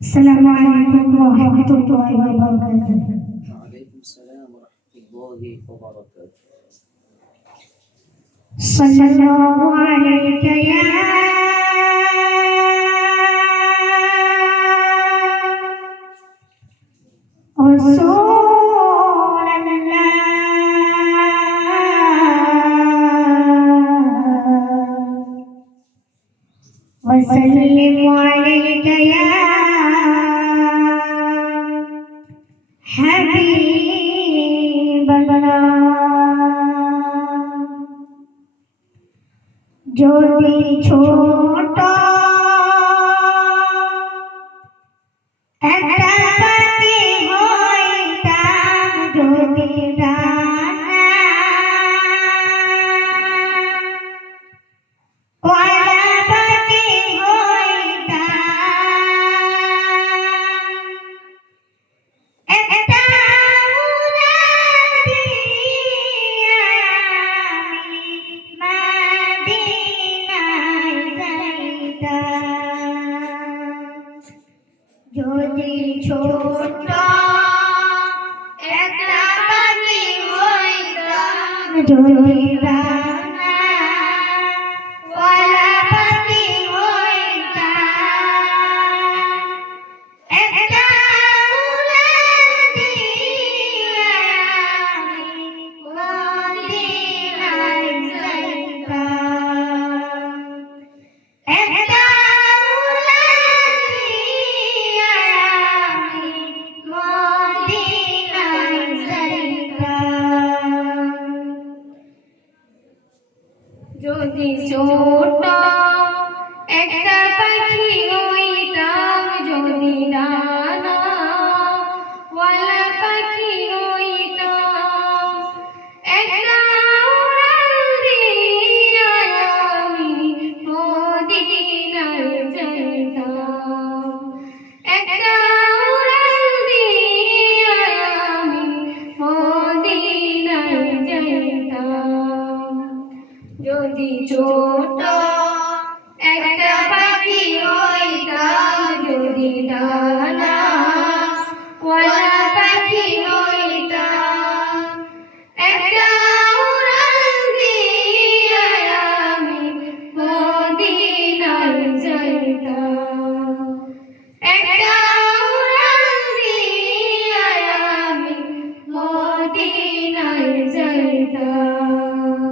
السلام عليكم ورحمة الله وبركاته. وعليكم السلام ورحمة الله وبركاته. صلى الله عليك يا رسول الله وسلم عليك يا حبيب الله যদি ছোট একটা পাখি হইতাম যদি ডানা কয়লা পাখি হইতাম একটা উড়াল দিয়া আমি মদিনায় যাইতাম যদি ছোট একটা পাখি হইতাম যদি ডানা ওয়ালা পাখি হইতাম একটা উড়াল দিয়া আমি মদিনায় যাইতাম একটা উড়াল দিয়া আমি মদিনায় যাইতাম যদি ছোট একটা পাখি হইতাম যদি ডানা ওয়ালা পাখি হইতাম একটা উড়াল দিয়া আমি মদিনায় যাইতাম একটা উড়াল দিয়া আমি মদিনায় যাইতাম যদি ছোট একটা পাখি হইতাম যদি ডানা ওয়ালা পাখি হইতাম একটা উড়াল দিয়া আমি মদিনায় যাইতাম একটা উড়াল দিয়া আমি মদিনায় যাইতাম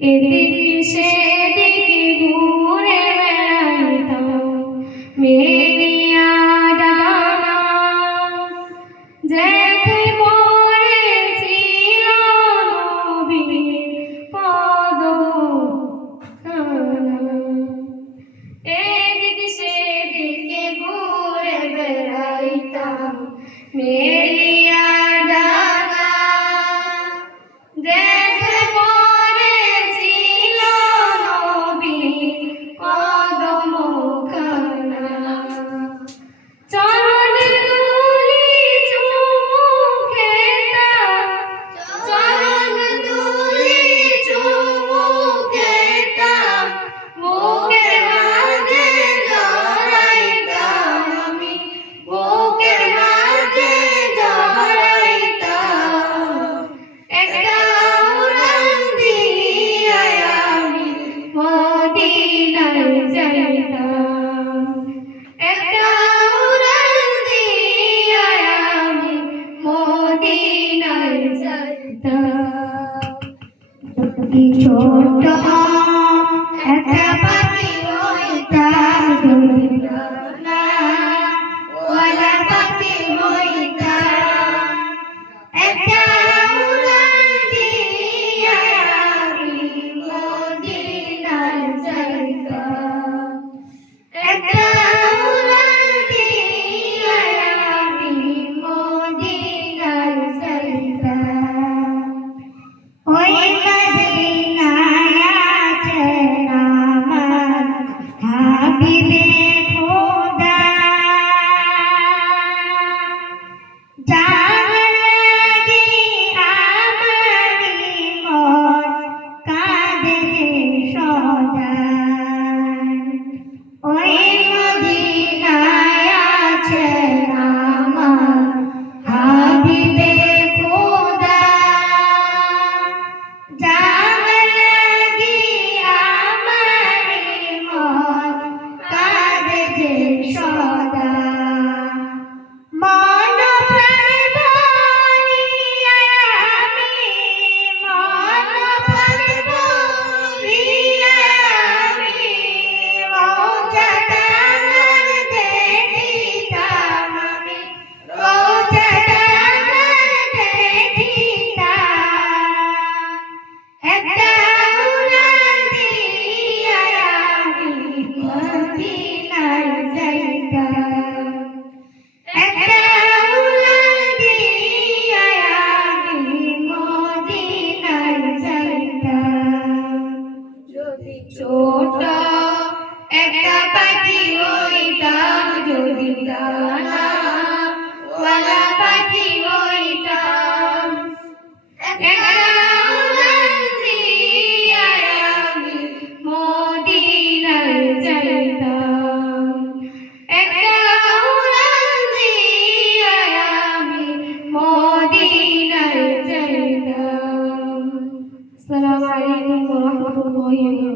এদিকে সেদিকে ঘুরে বেড়াইতাম মেলিয়া ডানা যেতে পড়েছিল নবীর পদখানা এদিকে সেদিকে ঘুরে বেড়াইতাম মেলিয়া ডানা যেতে পড়েছিল নবীর কদমখানা চরণ ধুলি চুমু খেতাম চরণ ধুলি চুমু খেতাম বুকের মাঝে জড়াইতাম আমি বুকের মাঝে জড়াইতাম একটা উড়াল দিয়া আমি মদিনায় যাইতাম একটা উড়াল দিয়া আমি মদিনায় যাইতাম যদি ছোট একটা পাখি হইতাম যদি ডানা ওয়ালা পাখি হইতাম একটা উড়াল দিয়া আমি মদিনায় যাইতাম একটা উড়াল দিয়া আমি মদিনায় যাইতাম ওই মদিনায় আছেন আমার হাবিবে খোদা যার লাগি আমারি মন কাঁদে সদা ওই মদিনায় পাখি হইতাম যদি ডানাওয়ালা পাখি হইতাম একটা উড়ান দিয়া আমি মদিনায় যাইতাম একটা উড়ান দিয়া আমি মদিনায় যাইতাম। আসসালামু আলাইকুম ওয়া রাহমাতুল্লাহি ওয়া বারাকাতুহু।